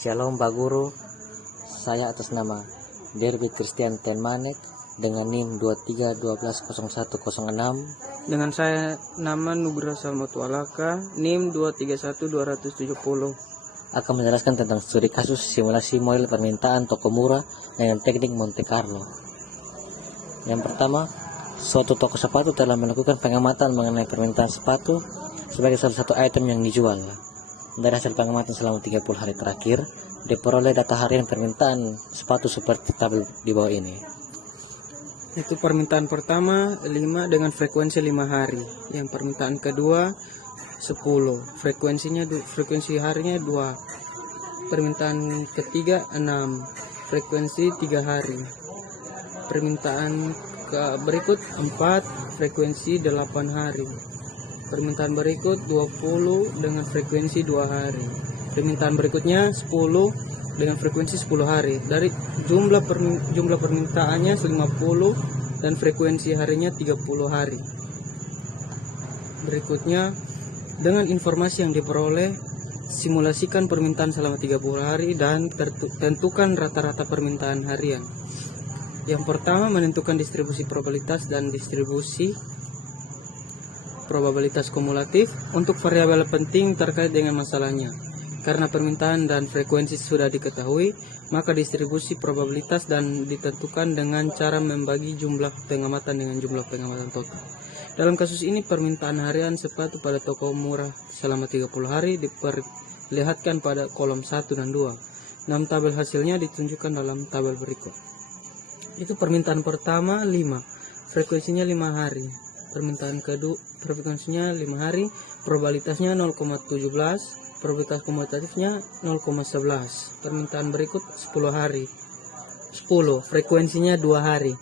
Shalom Pak Guru, saya atas nama Derby Christian Tenmanek dengan NIM 23120106. Dengan saya nama Nugra Salmatu Alaka, NIM 231270. Akan menjelaskan tentang studi kasus simulasi model permintaan toko murah dengan teknik Monte Carlo. Yang pertama, suatu toko sepatu telah melakukan pengamatan mengenai permintaan sepatu sebagai salah satu item yang dijual. Dari hasil pengamatan selama 30 hari terakhir, diperoleh data harian permintaan sepatu seperti tabel di bawah ini. Itu permintaan pertama 5 dengan frekuensi 5 hari. Yang permintaan kedua 10, frekuensi harinya 2. Permintaan ketiga 6, frekuensi 3 hari. Permintaan berikut 4, frekuensi 8 hari. Permintaan berikut 20 dengan frekuensi 2 hari. Permintaan berikutnya 10 dengan frekuensi 10 hari. Dari jumlah permintaannya 50 dan frekuensi harinya 30 hari. Berikutnya, dengan informasi yang diperoleh, simulasikan permintaan selama 30 hari dan tentukan rata-rata permintaan harian. Yang pertama, menentukan distribusi probabilitas dan distribusi probabilitas kumulatif untuk variabel penting terkait dengan masalahnya. Karena permintaan dan frekuensi sudah diketahui, maka distribusi probabilitas dan ditentukan dengan cara membagi jumlah pengamatan dengan jumlah pengamatan total. Dalam kasus ini, permintaan harian sepatu pada toko murah selama 30 hari diperlihatkan pada kolom 1 dan 2. 6 tabel hasilnya ditunjukkan dalam tabel berikut. Itu permintaan pertama 5, frekuensinya 5 hari. Permintaan kedua, frekuensinya 5 hari, probabilitasnya 0,17, probabilitas kumulatifnya 0,11. Permintaan berikut 10 hari. 10, frekuensinya 2 hari.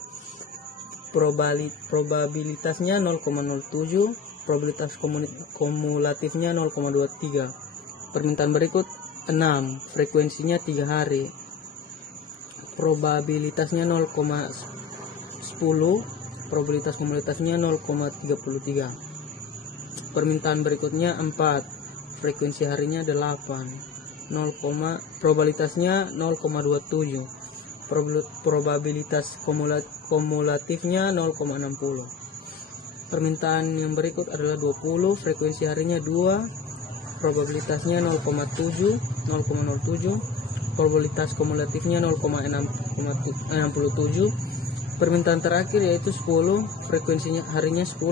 Probabilitasnya 0,07, probabilitas kumulatifnya 0,23. Permintaan berikut 6, frekuensinya 3 hari. Probabilitasnya 0,10, probabilitas kumulatifnya 0,33. Permintaan berikutnya 4, frekuensi harinya 8, probabilitasnya 0,27, probabilitas kumulatifnya 0,60. Permintaan yang berikut adalah 20, frekuensi harinya 2, probabilitasnya 0,07, probabilitas kumulatifnya 0,67. Permintaan terakhir yaitu 10, frekuensinya harinya 10,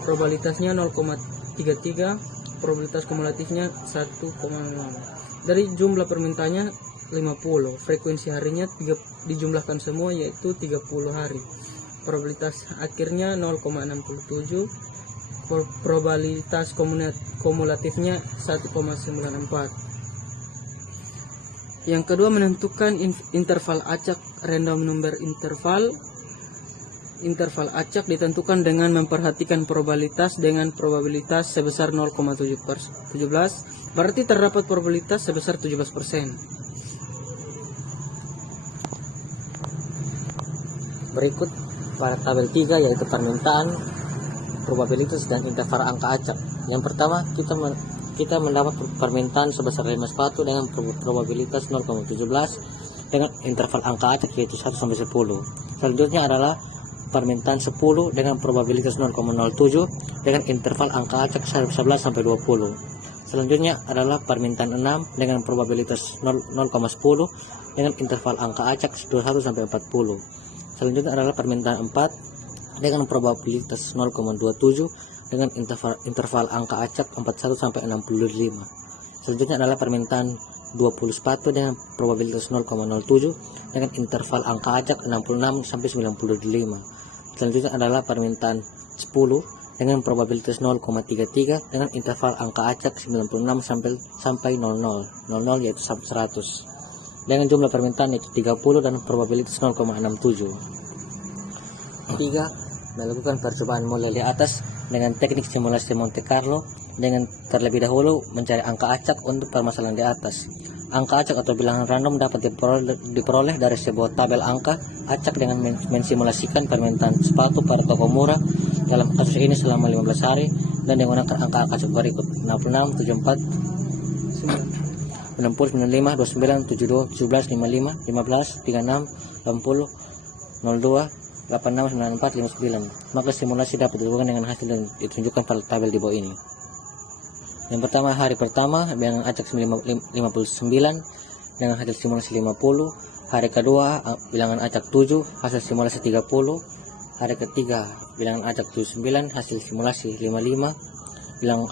probabilitasnya 0,33, probabilitas kumulatifnya 1,6. Dari jumlah permintaannya 50, frekuensi harinya dijumlahkan semua yaitu 30 hari. Probabilitas akhirnya 0,67, probabilitas kumulatifnya 1,94. Yang kedua, menentukan interval acak random number interval. Interval acak ditentukan dengan memperhatikan probabilitas dengan probabilitas sebesar 0,17, berarti terdapat probabilitas sebesar 17%. Berikut pada tabel 3 yaitu permintaan, probabilitas dan interval angka acak. Yang pertama, kita mendapat permintaan sebesar 5 sepatu dengan probabilitas 0,17 dengan interval angka acak yaitu 1 sampai 10. Selanjutnya adalah permintaan 10 dengan probabilitas 0,07 dengan interval angka acak 11 sampai 20. Selanjutnya adalah permintaan 6 dengan probabilitas 0,10 dengan interval angka acak 21 sampai 40. Selanjutnya adalah permintaan 4 dengan probabilitas 0,27 dengan interval angka acak 41 sampai 65. Selanjutnya adalah permintaan 20 sepatu dengan probabilitas 0,07 dengan interval angka acak 66 sampai 95. Selanjutnya adalah permintaan 10 dengan probabilitas 0,33 dengan interval angka acak 96 sampai 00 yaitu 100. Dengan jumlah permintaan yaitu 30 dan probabilitas 0,67. 3. Melakukan percobaan model di atas dengan teknik simulasi Monte Carlo dengan terlebih dahulu mencari angka acak untuk permasalahan di atas. Angka acak atau bilangan random dapat diperoleh dari sebuah tabel angka acak dengan mensimulasikan permintaan sepatu pada toko murah dalam kasus ini selama 15 hari dan menggunakan angka acak berikut 66, 74, 90, 95, 29, 72, 17, 55, 15, 36, 80, 02, 86, 94, 59. Maka simulasi dapat dilakukan dengan hasil yang ditunjukkan pada tabel di bawah ini. Yang pertama, hari pertama bilangan acak 59 dengan hasil simulasi 50. Hari kedua bilangan acak 7 hasil simulasi 30. Hari ketiga bilangan acak 79 hasil simulasi 55.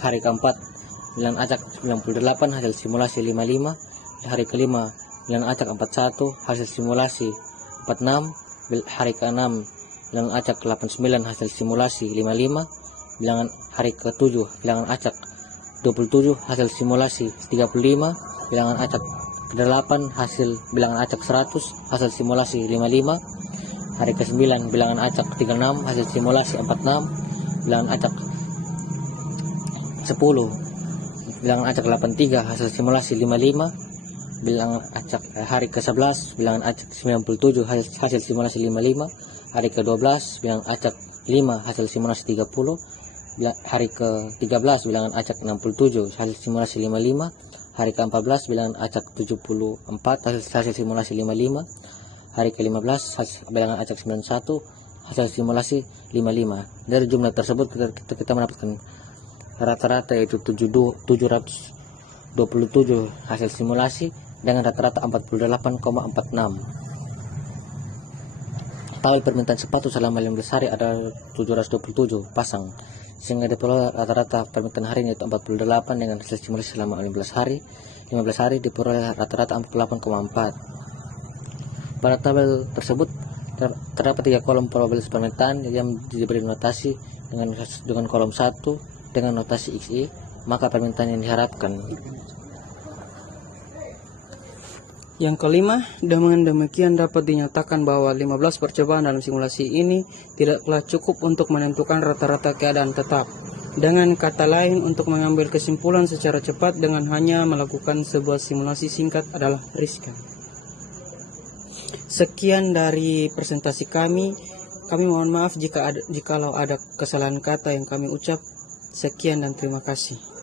Hari keempat bilangan acak 98 hasil simulasi 55. Hari kelima bilangan acak 41 hasil simulasi 46. Hari keenam bilangan acak 89 hasil simulasi 55. Hari ketujuh bilangan acak 27 hasil simulasi 35. Bilangan acak 8 hasil bilangan acak 100 hasil simulasi 55. Hari ke-9 bilangan acak 36 hasil simulasi 46. Bilangan acak 10 bilangan acak 83 hasil simulasi 55. Bilangan acak hari ke-11 bilangan acak 97 hasil simulasi 55. Hari ke-12 bilangan acak 5 hasil simulasi 30. Hari ke-13 bilangan acak 67 hasil simulasi 55. Hari ke-14 bilangan acak 74 hasil simulasi 55. Hari ke-15 bilangan acak 91 hasil simulasi 55. Dari jumlah tersebut kita mendapatkan rata-rata yaitu 727 hasil simulasi dengan rata-rata 48,46. Tabel permintaan sepatu selama 15 hari ada 727 pasang, sehingga diperoleh rata-rata permintaan hari ini yaitu 48 dengan hasil simulasi selama 15 hari. 15 hari diperoleh rata-rata 48,4. Pada tabel tersebut terdapat 3 kolom probabilitas permintaan yang diberi notasi dengan kolom 1 dengan notasi XI, maka permintaan yang diharapkan. Yang kelima, dengan demikian dapat dinyatakan bahwa 15 percobaan dalam simulasi ini tidaklah cukup untuk menentukan rata-rata keadaan tetap. Dengan kata lain, untuk mengambil kesimpulan secara cepat dengan hanya melakukan sebuah simulasi singkat adalah riskan. Sekian dari presentasi kami. Kami mohon maaf jikalau ada kesalahan kata yang kami ucap. Sekian dan terima kasih.